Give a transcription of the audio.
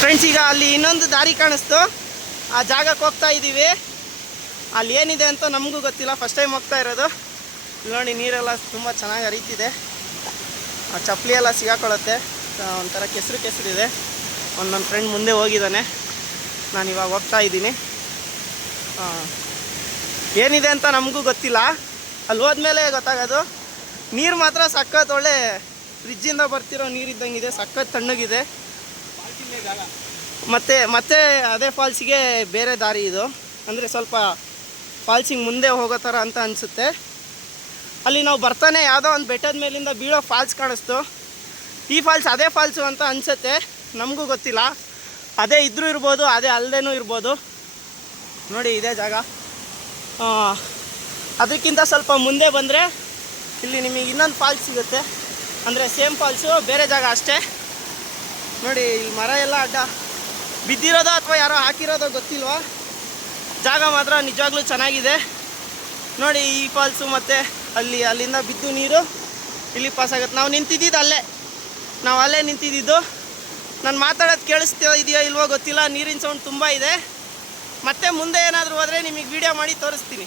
Friends, ಈಗ ಅಲ್ಲಿ ಇನ್ನೊಂದು ದಾರಿ ಕಾಣಿಸ್ತು, ಆ ಜಾಗಕ್ಕೆ ಹೋಗ್ತಾ ಇದ್ದೀವಿ. ಅಲ್ಲಿ ಏನಿದೆ ಅಂತ ನಮಗೂ ಗೊತ್ತಿಲ್ಲ, ಫಸ್ಟ್ ಟೈಮ್ ಹೋಗ್ತಾ ಇರೋದು. ನೋಡಿ, ನೀರೆಲ್ಲ ತುಂಬ ಚೆನ್ನಾಗಿ ಹರಿತಿದೆ. ಆ ಚಪ್ಪಲಿ ಎಲ್ಲ ಸಿಗಾಕೊಳ್ಳುತ್ತೆ, ಒಂಥರ ಕೆಸರಿದೆ. ನನ್ನ ಫ್ರೆಂಡ್ ಮುಂದೆ ಹೋಗಿದ್ದಾನೆ, ನಾನು ಇವಾಗ ಹೋಗ್ತಾ ಇದ್ದೀನಿ. ಏನಿದೆ ಅಂತ ನಮಗೂ ಗೊತ್ತಿಲ್ಲ, ಅಲ್ಲಿ ಹೋದ್ಮೇಲೆ ಗೊತ್ತಾಗೋದು. ನೀರು ಮಾತ್ರ ಸಖತ್ ಒಳ್ಳೆ ಫ್ರಿಜ್ಜಿಂದ ಬರ್ತಿರೋ ನೀರಿದ್ದಂಗಿದೆ, ಸಖತ್ ತಣ್ಣಗಿದೆ. ಮತ್ತೆ ಅದೇ ಫಾಲ್ಸಿಗೆ ಬೇರೆ ದಾರಿ ಇದು, ಅಂದರೆ ಸ್ವಲ್ಪ ಫಾಲ್ಸಿಗೆ ಮುಂದೆ ಹೋಗೋ ಥರ ಅಂತ ಅನಿಸುತ್ತೆ. ಅಲ್ಲಿ ನಾವು ಬರ್ತಾನೆ ಯಾವುದೋ ಒಂದು ಬೆಟ್ಟದ ಮೇಲಿಂದ ಬೀಳೋ ಫಾಲ್ಸ್ ಕಾಣಿಸ್ತು. ಈ ಫಾಲ್ಸ್ ಅದೇ ಫಾಲ್ಸು ಅಂತ ಅನಿಸುತ್ತೆ, ನಮಗೂ ಗೊತ್ತಿಲ್ಲ. ಅದೇ ಇದ್ರೂ ಇರ್ಬೋದು, ಅದೇ ಅಲ್ಲದೇನೂ ಇರ್ಬೋದು. ನೋಡಿ, ಇದೇ ಜಾಗ. ಅದಕ್ಕಿಂತ ಸ್ವಲ್ಪ ಮುಂದೆ ಬಂದರೆ ಇಲ್ಲಿ ನಿಮಗೆ ಇನ್ನೊಂದು ಫಾಲ್ಸ್ ಸಿಗುತ್ತೆ, ಅಂದರೆ ಸೇಮ್ ಫಾಲ್ಸು, ಬೇರೆ ಜಾಗ ಅಷ್ಟೇ. ನೋಡಿ, ಇಲ್ಲಿ ಮರ ಎಲ್ಲ ಅಡ್ಡ ಬಿದ್ದಿರೋದೋ ಅಥವಾ ಯಾರೋ ಹಾಕಿರೋದೋ ಗೊತ್ತಿಲ್ವ. ಜಾಗ ಮಾತ್ರ ನಿಜವಾಗ್ಲೂ ಚೆನ್ನಾಗಿದೆ. ನೋಡಿ, ಈ ಫಾಲ್ಸು ಮತ್ತು ಅಲ್ಲಿಂದ ಬಿದ್ದು ನೀರು ಇಲ್ಲಿ ಪಾಸ್ ಆಗುತ್ತೆ. ನಾವು ಅಲ್ಲೇ ನಿಂತಿದ್ದು. ನಾನು ಮಾತಾಡೋದು ಕೇಳಿಸ್ತಾ ಇದೆಯೋ ಇಲ್ವೋ ಗೊತ್ತಿಲ್ಲ, ನೀರಿನ ಸೌಂಡ್ ತುಂಬ ಇದೆ. ಮತ್ತೆ ಮುಂದೆ ಏನಾದರೂ ಹೋದರೆ ನಿಮಗೆ ವಿಡಿಯೋ ಮಾಡಿ ತೋರಿಸ್ತೀನಿ.